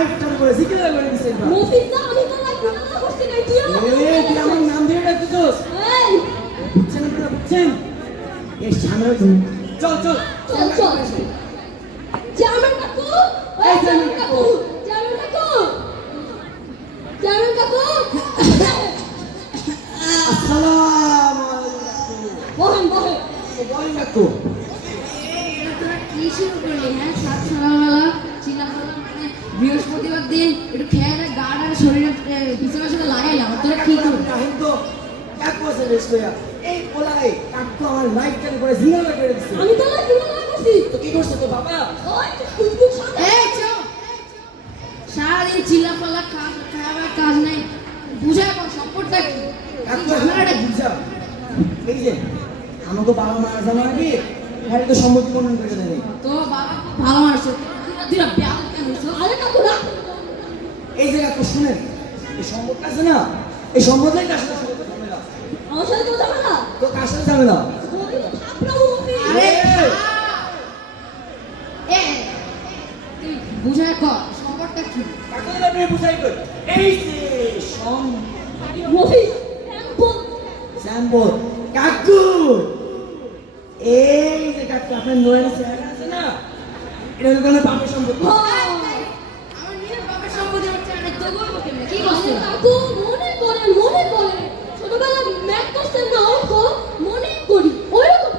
লাইফটার করে জিজ্ঞাসা করে দিছেন মফিজ না আমি তো লাইক না করতে নাই তুই তুই আমার নাম দিয়ে ডাকছিস এই বুঝছেন আপনারা বুঝছেন এই সামনে চল চল চল চল চেয়ারম্যান কাকু এই চেয়ারম্যান কাকু চেয়ারম্যান কাকু চেয়ারম্যান কাকু আসসালামু আলাইকুম বহেন বহেন বলেন কাকু কি শুরু করলি হ্যাঁ সাত সকালবেলা চিল্লাপাল্লা মানে বৃহস্পতিবার দিন একটু খেয়ে দেয় গাটা শরীরে পিছনে সাথে লাগাইলাম তোরা কি করবি এখন তো কাকু আছে বেশ কইয়া এই পোলাই কাকু আমার লাইফটার করে জিজ্ঞাসা করে দিছে আমি তো লাইক না করছি তো কি করছ তো বাবা ওই কুকুর সাথে এই চুপ সারাদিন চিল্লাপাল্লা খাবার কাজ নাই বুঝায় কোন সম্পর্কটা কি কাকু ঝামেলাটা কি বুঝা এই যে আমাকে বাবা মারা যাওয়ার আগে হ্যাঁ তো সম্মতি মনন করে দেবে তো বাবা খুব ভালো মানুষ দিলা ব্যাগ কেন হইছো আরে কাকু রাখ এই যে কাকু শুনেন এই সম্পদটা আছে না এই সম্পদের কাছে ঝামেলা আমার সাথে তো যাবে না তো কার সাথে ঝামেলা ওই তো থাপড়াবো মফিজ আরে এ তুই বুঝায় কর সম্পর্কটা কি কাকু আপনি বুঝাই কই এই যে সম মফিজ টেম্পল স্যাম্পল কাকু এই যে কাকু আপনার নয়ন চেহারা আছে না এটা হলো কোনো পাপের সম্পত্তি আমার নিজের বাবার সম্পত্তি হচ্ছে আমি তো বলবো কেমনে কি আরে করছিস কাকু মনে করেন ছোটবেলা ম্যাথ করতেন না অঙ্ক মনে করি ওইরকম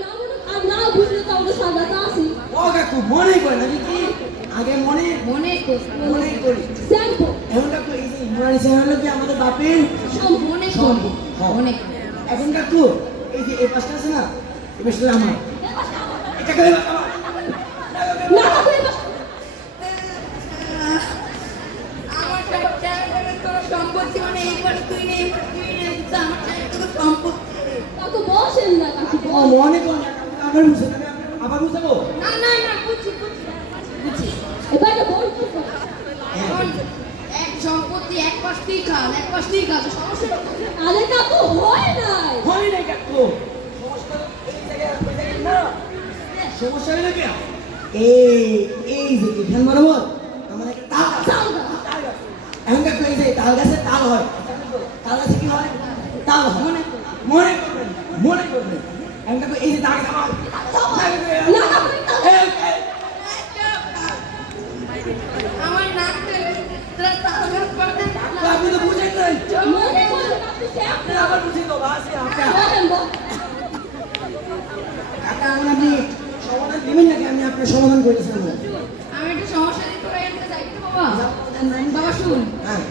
না মনে আর না বুঝলে তো আমরা সাজাতে আসি ও কাকু মনে করেন আমি কি আগে মনে মনে কর মনে করি স্যাম্পল এখন কাকু এই যে নয়ন চেহারা হলো কি আমাদের বাপের মনে কর মনে কর এখন কাকু এই যে এই পাশটা আছে না এই পাশটা আমার এটা করে না কাকু এবার আমার তোর সম্পত্তি মানে এইবার তুই নেই আমার তোর সম্পত্তি কাকু বসেন না কাকু ও মনে করেন আবার বুঝে আবার বুঝাবো না না না বুঝছি বুঝছি এবার এটা বল এখন এক সম্পত্তি এক পাশ তুই খাল এক পাশ তুই খাল সমস্যা আরে কাকু হয় নাই হয় না কাকু সমস্যা এই জায়গায় ওই জায়গায় না সমস্যা হলো কি এই যে এখান বরাবর আমার একটা তাল আছে। তাল গাছ। এখন কাকু এই যে তাল গাছে তাল হয় তাল গাছে কি হয় তাল হয় মনে করবেন এখন কাকু এই যে তাল গাছ আমার না কাকু আমার নাক তোরা তাল গাছ পড়তে আপনি তো বুঝেন নাই মনে করেন কাকু স্যাম্পল আবার বুঝে তো বাসে আপনার বলেন বল কাকা এখন আপনি সমাধান দিবেন নাকি আমি আপনার সমাধান করেছিলাম আমি একটা সমস্যা দিতে পারি একটা যাইতে বাবা বাবা শুন হ্যাঁ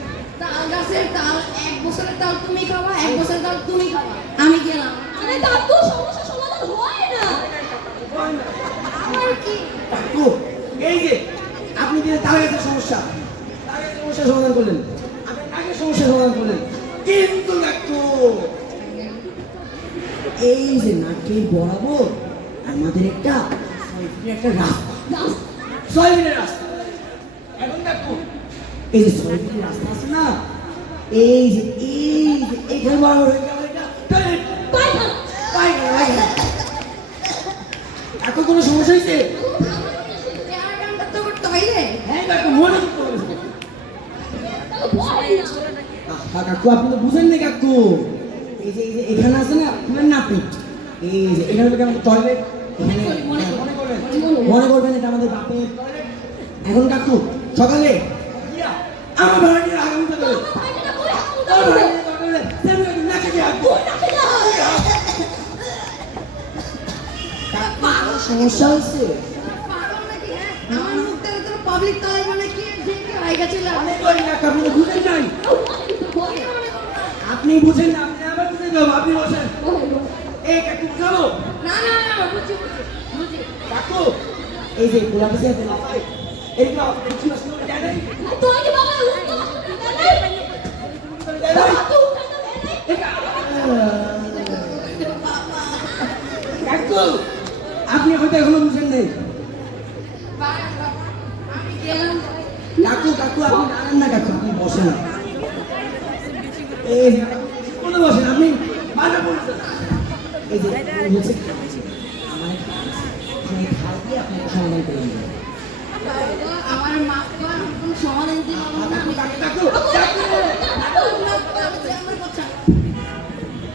তাল গাছের তাল এক বছরের তাল তুমি খাবা এক বছরের তাল তুমি খাবা আমি গেলাম আরে কাকু সমস্যা সমাধান হয় না আমার কি কাকু এই যে আপনি যে তাল গাছের সমস্যা তাল গাছের সমস্যা সমাধান করলেন আপনি নাকের সমস্যা সমাধান করলেন কিন্তু কাকু এই যে নাকের বরাবর আমাদের একটা 6 ফিটের একটা রাস্তা 6 ফিটের রাস্তা এখন কাকু এই যে 6 ফিটের রাস্তা আছে না এই যে এইখানে বরাবর হয়ে গেল এটা টয়লেট পায়খানা কাকু কোনো সমস্যা হয়েছে চেহারাটা তো টয়লেট হ্যাঁ কাকু মনে করতে হবে কাকু বলেন না কাকু আপনি তো বুঝেন না কাকু এই যে এখানে আছে না আপনার নাপিত এই যে এখানে তো কেমন টয়লেট মনে করবেন এটা আমাদের বাপের টয়লেট এখন কাকু সকালে আমার ভাড়াটির আগামী তো আমার ভাইটা করে আমার হামলা ভাড়াটির নাকে দিয়ে আসবো সমস্যা হয়েছে পাগল নাকি হ্যাঁ আমার মুখটা তো পাবলিক টয়লেট মানে কি দেখতে হয়ে গেছে অনেক করি না আপনি তো বুঝেন নাই আপনি বুঝেন না আপনি আবার বুঝে যাবো আপনি বসেন এই কাকু খাবো না না না বুঝছি বুঝছি কাকু এই যে গোলাপি চেয়ার দিলাম এইগুলো কিছু না শুনে যায় নাই তো আগে বাবা কাকু আপনি হয়তো এখনো বুঝেন নাই আমি গেলাম কাকু কাকু আপনি জানেন না কাকু আপনি বসেন না এই যে কোনো বসেন আপনি বাধা পড়ছেন এই যে হচ্ছে আমার খাল দিয়ে আপনাকে সমাধান করে দেবেন আমার মাপ কর, আমি কোনো সমাধান দিতে পারবো না। আমি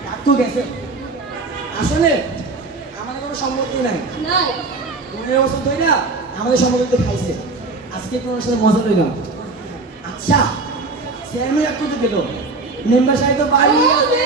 কাকু গেছে আসলে আমাদের কোনো সম্পত্তি নাই, নাই 15 বছর ধরে না আমাদের সম্পত্তি খাইছে, আজকে তোমার সাথে মজা লইলাম। আচ্ছা চেয়ারম্যান এক কোথায় গেল, মেম্বার সাহেব তো বাড়ি আছে।